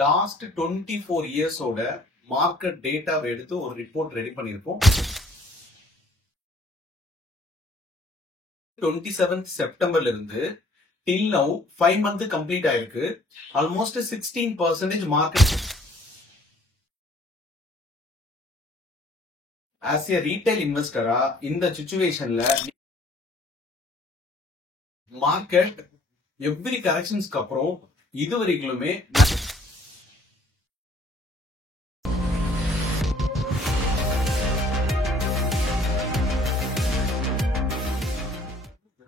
Last 24 இயர்ஸோட market data எடுத்து ஒரு ரிப்போர்ட் ரெடி பண்ணியிருக்கோம். 27th செப்டம்பர்ல இருந்து till now 5 month கம்ப்ளீட் ஆயிருக்கு. Almost 16% market. As a retail இன்வெஸ்டரா இந்த சிச்சுவேஷன்ல மார்க்கெட் எவ்ரி கரெக்ஷன்ஸ்க்கு அப்புறம் இதுவரைக்குமே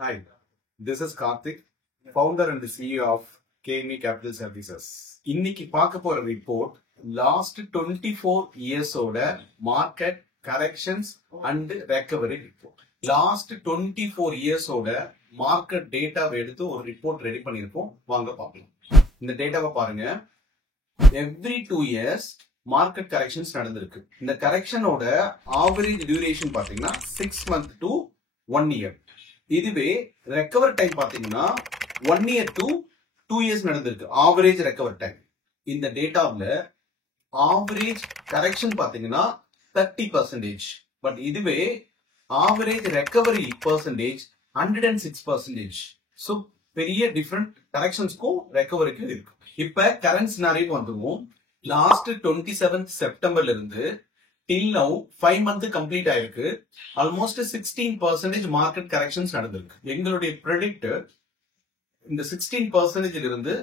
Hi, this is Karthik, founder and CEO of KME Capital Services. இன்னைக்கு பார்க்க போற ரிப்போர்ட் லாஸ்ட் 24 இயர்ஸோட market corrections and recovery report. Last 24 இயர்ஸோட மார்க்கெட் டேட்டாவை எடுத்து ஒரு ரிப்போர்ட் ரெடி பண்ணியிருக்கோம். வாங்க பார்க்கலாம். இந்த டேட்டாவை பாருங்க. எவ்ரி 2 இயர்ஸ் மார்க்கெட் கரெக்ஷன்ஸ் நடந்திருக்கு. இந்த கரெக்ஷனோட ஆவரேஜ் டியூரேஷன் பாத்தீங்கன்னா 6 month to 1 year. இதுவே ரெக்கவர் டைம் பாத்தீங்கன்னா 1 year to 2 years நடந்திருக்கு. Average recover time. இந்த டேட்டாவில் ஆவரேஜ் கரெக்ஷன் பாத்தீங்கன்னா 30%. பட் இதுவே ஆவரேஜ் ரெக்கவரி பர்சன்டேஜ் 106%. ஸோ பெரிய டிஃபரெண்ட் கரெக்ஷன்ஸ்க்கும் ரெக்கவரிக்கும் இருக்கு. இப்ப கரண்ட் சினாரியோ வந்துருவோம். லாஸ்ட் 27th செப்டம்பர்ல இருந்து till now 5 month கம்ப்ளீட் ஆயிருக்கு. ஆல்மோஸ்ட் 16% மார்க்கெட் கரெக்ஷன்ஸ் நடந்திருக்கு. எங்களுடைய ப்ரெடிக்ட் இந்த 16% இருந்து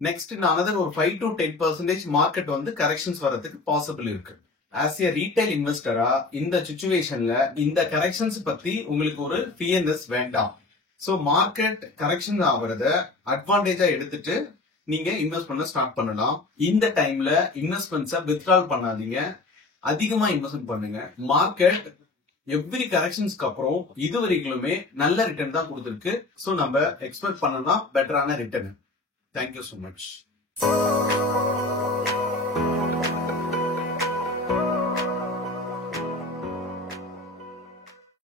நெக்ஸ்ட் another ஒரு 5 to 10% மார்க்கெட் வந்து கரெக்ஷன்ஸ் வரதுக்கு பாசிபிள் இருக்கு. ஆஸ் எ ரீட்டைல் இன்வெஸ்டரா இந்த சிச்சுவேஷன்ல இந்த கரெக்ஷன்ஸ் பத்தி உங்களுக்கு ஒரு ஃபியர்னஸ் வேண்டாம். சோ மார்க்கெட் கரெக்ஷன் ஆகிறத அட்வான்டேஜா எடுத்துட்டு நீங்க இன்வெஸ்ட் பண்ண ஸ்டார்ட் பண்ணலாம். இந்த டைம்ல இன்வெஸ்ட்மெண்ட்ஸை வித்ட்ரால் பண்ணாதீங்க. அதிகமா இன்வெஸ்ட் பண்ணுங்க. மார்க்கெட் எவ்ரி கரெக்ஷன்ஸ்க்கு அப்புறம் இதுவரைக்குமே நல்ல ரிட்டர்ன் தான் கொடுத்திருக்கு. சோ நம்ம எக்ஸ்பெக்ட் பண்ணலாம் பெட்டரான ரிட்டர்ன். Thank you so much.